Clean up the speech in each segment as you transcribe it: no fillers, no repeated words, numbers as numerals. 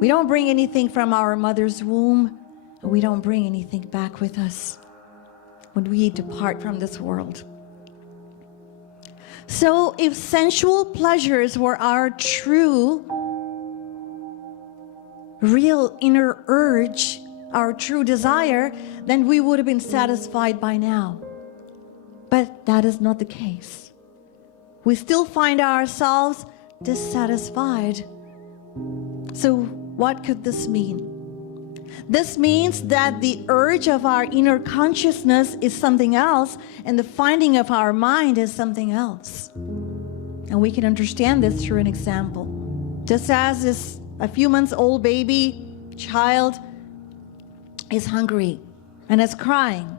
We don't bring anything from our mother's womb, and we don't bring anything back with us when we depart from this world. So if sensual pleasures were our true, real inner urge, our true desire, then we would have been satisfied by now. But that is not the case. We still find ourselves dissatisfied. So what could this mean? This means that the urge of our inner consciousness is something else, and the finding of our mind is something else. And we can understand this through an example. Just as this a few months old baby child is hungry and is crying.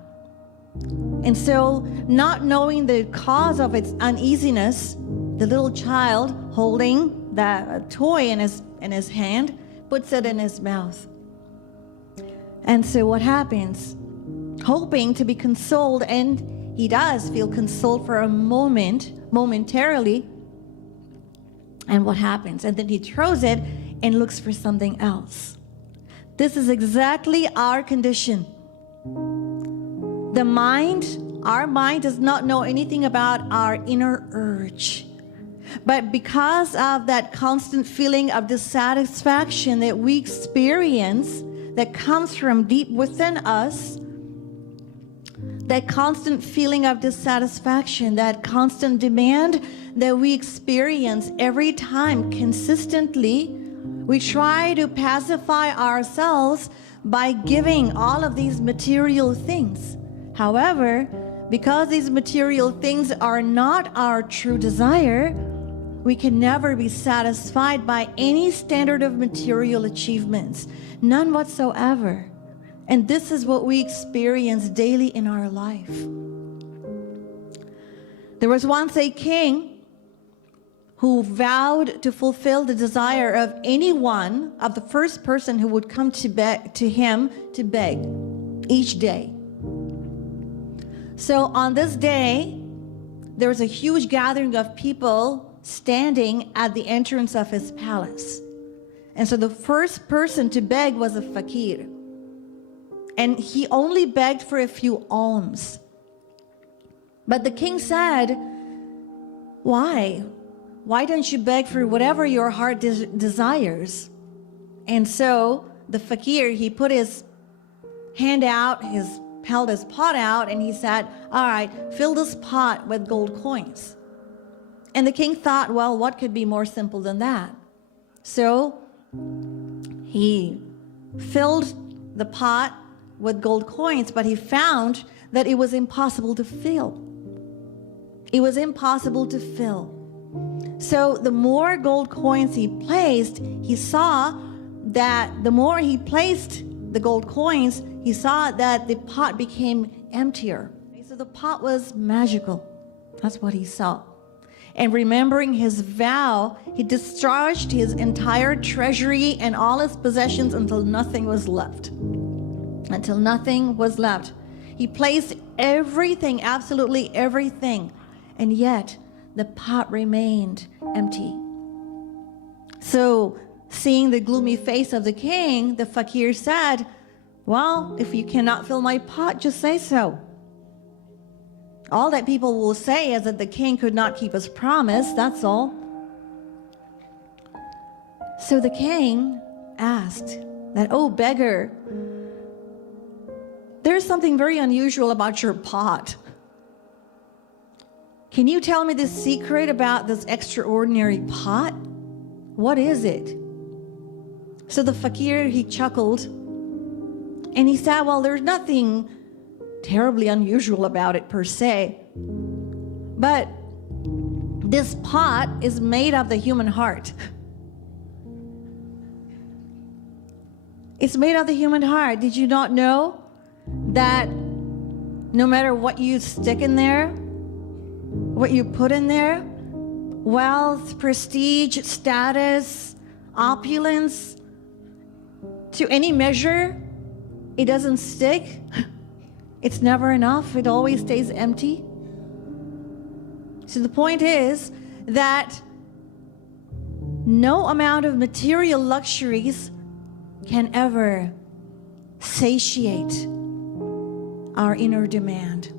And so, not knowing the cause of its uneasiness, the little child holding that toy in his hand puts it in his mouth. And so what happens? Hoping to be consoled, and he does feel consoled for a moment, momentarily. And what happens? And then he throws it and looks for something else. This is exactly our condition. The mind, our mind does not know anything about our inner urge. But because of that constant feeling of dissatisfaction that we experience, that comes from deep within us, that constant feeling of dissatisfaction, that constant demand that we experience every time consistently, we try to pacify ourselves by giving all of these material things. However, because these material things are not our true desire, we can never be satisfied by any standard of material achievements, none whatsoever. And this is what we experience daily in our life. There was once a king who vowed to fulfill the desire of anyone, of the first person who would come to him to beg each day. So on this day, there was a huge gathering of people standing at the entrance of his palace. And so the first person to beg was a fakir. And he only begged for a few alms. But the king said, why? Why don't you beg for whatever your heart desires? And so the fakir, he put his hand out, held his pot out, and he said, all right, fill this pot with gold coins. And the king thought, well, what could be more simple than that? So he filled the pot with gold coins, but he found that it was impossible to fill. It was impossible to fill. So the more gold coins he placed, he saw that the more he placed the gold coins, he saw that the pot became emptier. So the pot was magical. That's what he saw. And remembering his vow, he discharged his entire treasury and all his possessions until nothing was left. Until nothing was left. He placed everything, absolutely everything, and yet the pot remained empty. So, seeing the gloomy face of the king, the fakir said, well, if you cannot fill my pot, just say so. All that people will say is that the king could not keep his promise, that's all. So the king asked that, oh beggar, there's something very unusual about your pot. Can you tell me the secret about this extraordinary pot? What is it? So the fakir, he chuckled and he said, well, there's nothing terribly unusual about it per se, but this pot is made of the human heart. It's made of the human heart. Did you not know that no matter what you stick in there, what you put in there, wealth, prestige, status, opulence, to any measure, it doesn't stick? It's never enough. It always stays empty. So the point is that no amount of material luxuries can ever satiate our inner demand.